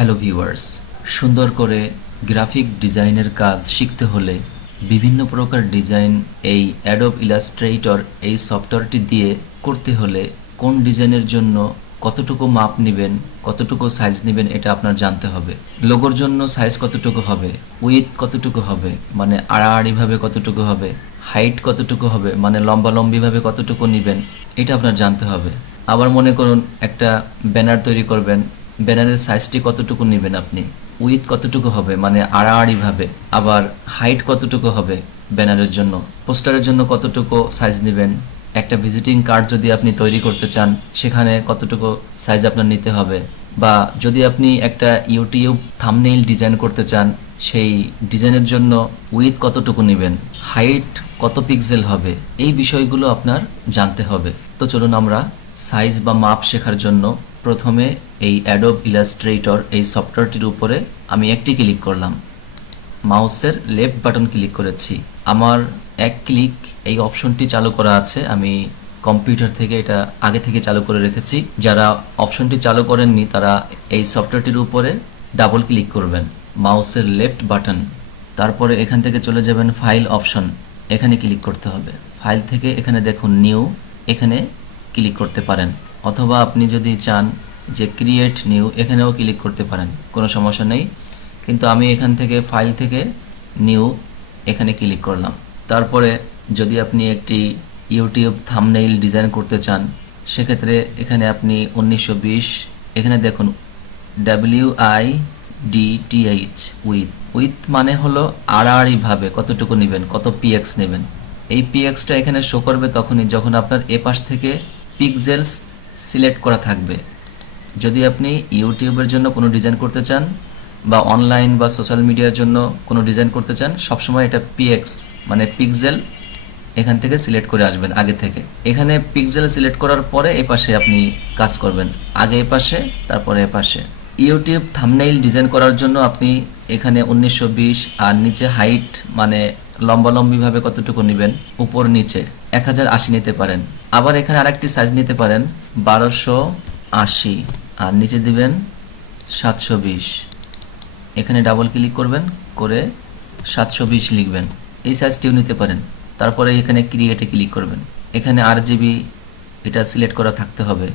Hello viewers, সুন্দর করে graphic ডিজাইনের কাজ শিখতে হলে বিভিন্ন প্রকার ডিজাইন এই অ্যাডোব ইলাস্ট্রেটর এই সফটওয়্যারটি দিয়ে করতে হলে কোন ডিজাইনের জন্য কতটুকু মাপ নেবেন, কতটুকু সাইজ নেবেন এটা আপনার জানতে হবে। লোগোর জন্য সাইজ কতটুকু হবে, উইথ কতটুকু হবে মানে আড়াআড়িভাবে কতটুকু হবে, হাইট কতটুকু হবে মানে লম্বালম্বিভাবে কতটুকু নেবেন এটা আপনার জানতে হবে। আবার মনে করুন একটা ব্যানার তৈরি করবেন, ব্যানারের সাইজটি কতটুকু নেবেন আপনি, উইথ কতটুকু হবে মানে আড়াআড়িভাবে, আবার হাইট কতটুকু হবে ব্যানারের জন্য, পোস্টারের জন্য কতটুকু সাইজ নেবেন, একটা ভিজিটিং কার্ড যদি আপনি তৈরি করতে চান সেখানে কতটুকু সাইজ আপনার নিতে হবে, বা যদি আপনি একটা ইউটিউব থাম্বনেইল ডিজাইন করতে চান সেই ডিজাইনের জন্য উইথ কতটুকু নেবেন, হাইট কত পিক্সেল হবে, এই বিষয়গুলো আপনার জানতে হবে। তো চলুন আমরা সাইজ বা মাপ শেখার জন্য প্রথমে এই অ্যাডোব ইলাস্ট্রেটর এই সফটওয়্যারটির উপরে আমি একটি ক্লিক করলাম, মাউসের লেফট বাটন ক্লিক করেছি। আমার এক ক্লিক এই অপশনটি চালু করা আছে, আমি কম্পিউটার থেকে এটা আগে থেকে চালু করে রেখেছি। যারা অপশনটি চালু করেননি তারা এই সফটওয়্যারটির উপরে ডাবল ক্লিক করবেন, মাউসের লেফট বাটন, তারপরে এখান থেকে চলে যাবেন ফাইল অপশন, এখানে ক্লিক করতে হবে। ফাইল থেকে এখানে দেখুন নিউ, এখানে ক্লিক করতে পারেন, অথবা আপনি যদি চান যে ক্রিয়েট নিউ এখানেও ক্লিক করতে পারেন, কোনো সমস্যা নেই। কিন্তু আমি এখান থেকে ফাইল থেকে নিউ এখানে ক্লিক করলাম। তারপরে যদি আপনি একটি ইউটিউব থাম্বনেইল ডিজাইন করতে চান সেক্ষেত্রে এখানে আপনি 1920 এখানে দেখুন WIDTH উইথ মানে হলো আড়াআড়িভাবে কতটুকু নেবেন, কত পিএক্স নেবেন। এই পিএক্সটা এখানে শো করবে তখনই যখন আপনার এপাশ থেকে পিক্সেলস সিলেক্ট করা থাকবে। যদি আপনি ইউটিউবের জন্য কোনো ডিজাইন করতে চান বা অনলাইন বা সোশ্যাল মিডিয়ার জন্য কোনো ডিজাইন করতে চান সবসময় এটা পিএক্স মানে পিক্সেল এখান থেকে সিলেক্ট করে আসবেন আগে থেকে। এখানে পিক্সেল সিলেক্ট করার পরে এপাশে আপনি কাজ করবেন, আগে এপাশে তারপরে এপাশে। ইউটিউব থাম্বনেইল ডিজাইন করার জন্য আপনি এখানে 1920 আর নিচে হাইট মানে লম্বালম্বিভাবে কতটুকু নেবেন, উপর নিচে 1080 নিতে পারেন। আবার এখানে আরেকটি সাইজ নিতে পারেন 1280 আর নিচে দিবেন 720, এখানে ডাবল ক্লিক করবেন করে 720 লিখবেন, এই সাইজটিও নিতে পারেন। তারপরে এখানে ক্রিয়েটে ক্লিক করবেন, এখানে RGB এটা সিলেক্ট করা থাকতে হবে।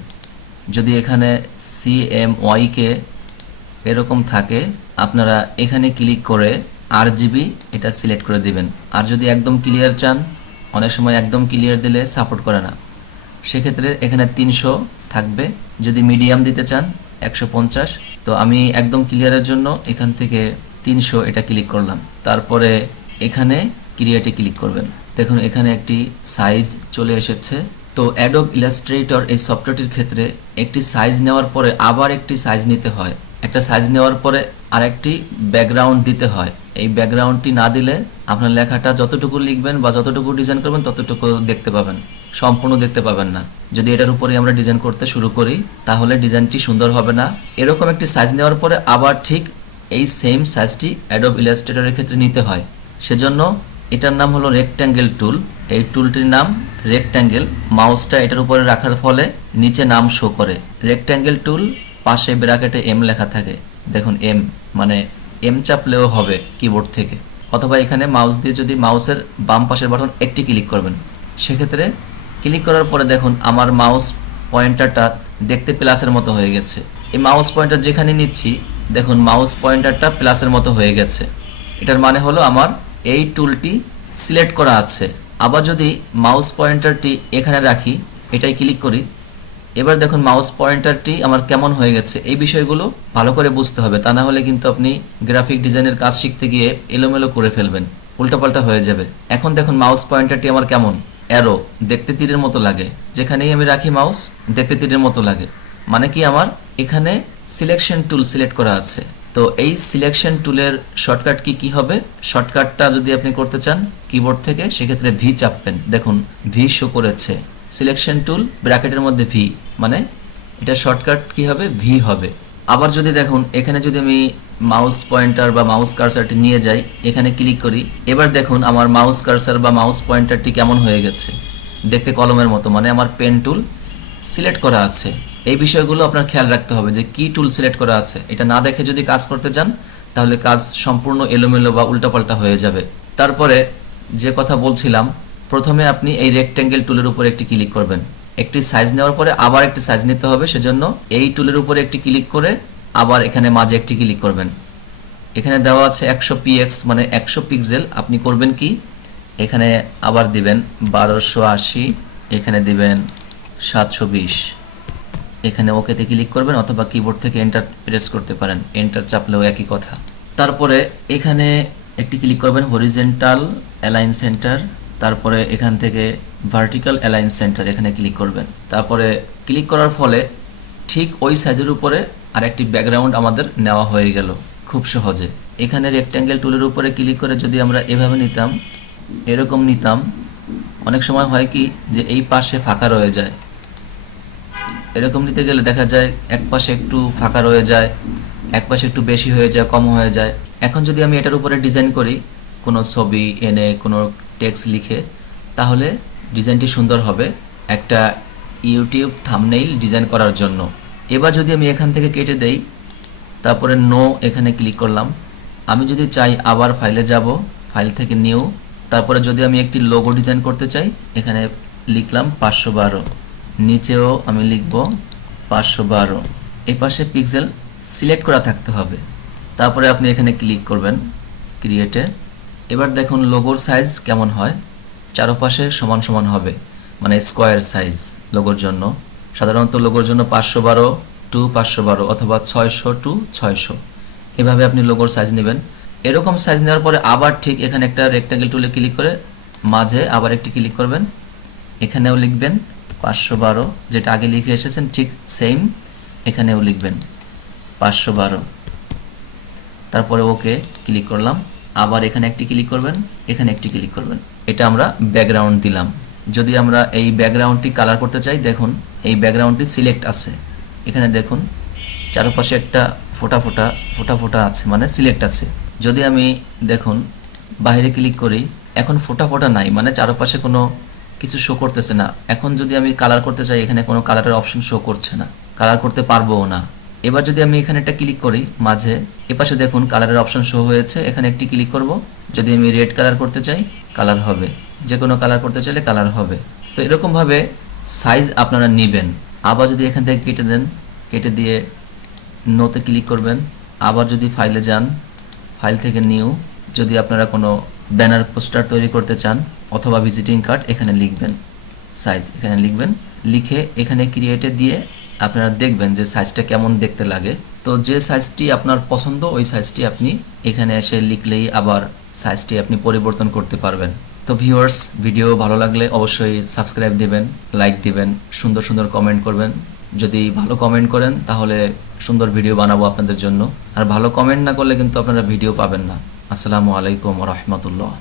যদি এখানে CMYK এরকম থাকে আপনারা এখানে ক্লিক করে RGB এটা সিলেক্ট করে দিবেন। আর যদি একদম ক্লিয়ার চান, অনেক সময় একদম ক্লিয়ার দিলে সাপোর্ট করে না, সেক্ষেত্রে এখানে 300 থাকবে। যদি মিডিয়াম দিতে চান 150। তো আমি একদম ক্লিয়ারের জন্য এখান থেকে 300 এটা ক্লিক করলাম। তারপরে এখানে ক্রিয়েটে ক্লিক করবেন, দেখুন এখানে একটি সাইজ চলে এসেছে। তো অ্যাডোব ইলাস্ট্রেটর এই সফটওয়্যারটির ক্ষেত্রে একটি সাইজ নেওয়ার পরে আবার একটি সাইজ নিতে হয়, একটা সাইজ নেওয়ার পরে আরেকটি ব্যাকগ্রাউন্ড দিতে হয়। এই ব্যাকগ্রাউন্ডটি না দিলে আপনার লেখাটা যতটুকু লিখবেন বা যতটুকু ডিজাইন করবেন ততটুকু দেখতে পাবেন, সম্পূর্ণ দেখতে পাবেন না। যদি এটার উপরেই আমরা ডিজাইন করতে শুরু করি তাহলে ডিজাইনটি সুন্দর হবে না। এরকম একটি সাইজ নেওয়ার পরে আবার ঠিক এই সেম সাইজটি অ্যাডোব ইলাস্ট্রেটরের ক্ষেত্রে নিতে হয়। সেজন্য এটার নাম হলো রেক্ট্যাঙ্গেল টুল। এই টুলটির নাম রেক্ট্যাঙ্গেল, মাউসটা এটার উপরে রাখার ফলে নিচে নাম শো করে রেক্ট্যাঙ্গেল টুল, পাশে ব্র্যাকেটে M লেখা থাকে, দেখুন M মানে M চাপলেও হবে কিবোর্ড থেকে, অথবা এখানে মাউস দিয়ে যদি মাউসের বাম পাশের বাটন একটি ক্লিক করবেন, সেক্ষেত্রে ক্লিক করার পরে দেখুন আমার মাউস পয়েন্টারটা দেখতে প্লাসের মতো হয়ে গেছে। এই মাউস পয়েন্টার যেখানে নিচ্ছি দেখুন মাউস পয়েন্টারটা প্লাসের মতো হয়ে গেছে, এটার মানে হলো আমার এই টুলটি সিলেক্ট করা আছে। আবার যদি মাউস পয়েন্টারটি এখানে রাখি, এটাই ক্লিক করি, এবার দেখুন মাউস পয়েন্টারটি আমার কেমন হয়ে গেছে। এই বিষয়গুলো ভালো করে বুঝতে হবে, তা না হলে কিন্তু আপনি গ্রাফিক ডিজাইনের কাজ শিখতে গিয়ে এলোমেলো করে ফেলবেন, উল্টাপাল্টা হয়ে যাবে। এখন দেখুন মাউস পয়েন্টারটি আমার কেমন, অ্যারো, দেখতে তীরের মতো লাগে, যেখানেই আমি রাখি মাউস দেখতে তীরের মতো লাগে, মানে কি আমার এখানে সিলেকশন টুল সিলেক্ট করা আছে। তো এই সিলেকশন টুলের শর্টকাট কি হবে, শর্টকাটটা যদি আপনি করতে চান কিবোর্ড থেকে সেক্ষেত্রে V চাপবেন, দেখুন V শো করেছে, সিলেকশন টুল ব্র্যাকেটের মধ্যে V মানে এটা শর্টকাট কি হবে, V হবে। আবার যদি দেখুন এখানে যদি আমি মাউস পয়েন্টার বা মাউস কার্সারটি নিয়ে যাই, এখানে ক্লিক করি, এবার দেখুন আমার মাউস কার্সার বা মাউস পয়েন্টারটি কেমন হয়ে গেছে, দেখতে কলমের মতো, মানে আমার পেন টুল সিলেক্ট করা আছে। এই বিষয়গুলো আপনার খেয়াল রাখতে হবে যে কি টুল সিলেক্ট করা আছে। এটা না দেখে যদি কাজ করতে যান তাহলে কাজ সম্পূর্ণ এলোমেলো বা উল্টাপাল্টা হয়ে যাবে। তারপরে যে কথা বলছিলাম, প্রথমে আপনি এই রেক্ট্যাঙ্গেল টুলের উপরে একটি ক্লিক করবেন। একটি সাইজ নেওয়ার পরে আবার একটি সাইজ নিতে হবে, সেজন্য এই টুলের উপরে একটি ক্লিক করে আবার এখানে মাঝে একটি ক্লিক করবেন। এখানে দেওয়া আছে 100 px মানে 100 পিক্সেল। আপনি করবেন কি, এখানে আবার দিবেন 1280, এখানে দিবেন 720, এখানে ওকেতে ক্লিক করবেন অথবা কিবোর্ড থেকে এন্টার প্রেস করতে পারেন, এন্টার চাপলেও একই কথা। তারপরে এখানে একটি ক্লিক করবেন হরিজেন্টাল অ্যালাইন সেন্টার, তারপরে এখান থেকে ভার্টিক্যাল অ্যালাইন সেন্টার এখানে ক্লিক করবেন। তারপরে ক্লিক করার ফলে ঠিক ওই সাইজের উপরে আরেকটি ব্যাকগ্রাউন্ড আমাদের নেওয়া হয়ে গেল খুব সহজে। এখানে রেক্ট্যাঙ্গেল টুলের উপরে ক্লিক করে যদি আমরা এভাবে নিতাম, এরকম নিতাম, অনেক সময় হয় কি যে এই পাশে ফাঁকা রয়ে যায়। এরকম নিতে গেলে দেখা যায় এক পাশে একটু ফাঁকা রয়ে যায়, এক পাশে একটু বেশি হয়ে যায়, কম হয়ে যায়। এখন যদি আমি এটার উপরে ডিজাইন করি, কোনো ছবি এনে কোনো টেক্সট লিখে, তাহলে ডিজাইনটি সুন্দর হবে একটা ইউটিউব থাম্বনেইল ডিজাইন করার জন্য। এবার যদি আমি এখান থেকে কেটে দেই, তারপরে নো এখানে ক্লিক করলাম। আমি যদি চাই আবার ফাইলে যাব, ফাইল থেকে নিউ, তারপরে যদি আমি একটি লোগো ডিজাইন করতে চাই, এখানে লিখলাম 512, নিচেও আমি লিখব 512। এই পাশে পিক্সেল সিলেক্ট করা থাকতে হবে। তারপরে আপনি এখানে ক্লিক করবেন ক্রিয়েটে। এবার দেখুন লোগোর সাইজ কেমন হয়, চারপাশে সমান সমান হবে, মানে স্কোয়ার সাইজ লোগোর জন্য। সাধারণত লোগোর জন্য 512 টু 512 অথবা 600 টু 600, এভাবে আপনি লোগোর সাইজ নেবেন। এরকম সাইজ নেওয়ার পরে আবার ঠিক এখানে একটা রেক্ট্যাঙ্গেল টুলে ক্লিক করে মাঝে আবার একটি ক্লিক করবেন, এখানেও লিখবেন 512, যেটা আগে লিখে এসেছেন ঠিক সেম এখানেও লিখবেন 512। তারপরে ওকে ক্লিক করলাম, আবার এখানে একটি ক্লিক করবেন, এখানে একটি ক্লিক করবেন। এটা আমরা ব্যাকগ্রাউন্ড দিলাম। যদি আমরা এই ব্যাকগ্রাউন্ডটি কালার করতে চাই, দেখুন এই ব্যাকগ্রাউন্ডটি সিলেক্ট আছে, এখানে দেখুন চারপাশে একটা ফোটা ফোটা ফোটা ফোটা আছে, মানে সিলেক্ট আছে। যদি আমি দেখুন বাইরে ক্লিক করি, এখন ফোটা ফোটা নাই, মানে চারপাশে কোনো কিছু শো করতেছে না। এখন যদি আমি কালার করতে চাই, এখানে কোনো কালারের অপশন শো করছে না, কালার করতে পারবোও না। এবার যদি আমি এখানে একটা ক্লিক করি মাঝে, এপাশে দেখুন কালারের অপশন শো হয়েছে, এখানে একটি ক্লিক করব। যদি আমি রেড কালার করতে চাই, কালার হবে, যে কোনো কালার করতে চাইলে কালার হবে। তো এরকমভাবে সাইজ আপনারা নেবেন। আবার যদি এখান থেকে কেটে দেন, কেটে দিয়ে নোতে ক্লিক করবেন। আবার যদি ফাইলে যান, ফাইল থেকে নিউ, যদি আপনারা কোনো ব্যানার পোস্টার তৈরি করতে চান অথবা ভিজিটিং কার্ড, এখানে লিখবেন সাইজ, এখানে লিখবেন, লিখে এখানে ক্রিয়েটে দিয়ে আপনারা দেখবেন যে সাইজটা কেমন দেখতে লাগে। তো যে সাইজটি আপনার পছন্দ ওই সাইজটি আপনি এখানে এসে লিখলেই আবার সাইজটি আপনি পরিবর্তন করতে পারবেন। তো ভিউয়ার্স, ভিডিও ভালো লাগলে অবশ্যই সাবস্ক্রাইব দিবেন, লাইক দিবেন, সুন্দর সুন্দর কমেন্ট করবেন। যদি ভালো কমেন্ট করেন তাহলে সুন্দর ভিডিও বানাবো আপনাদের জন্য, আর ভালো কমেন্ট না করলে কিন্তু আপনারা ভিডিও পাবেন না। আসসালামু আলাইকুম ওয়া রাহমাতুল্লাহ।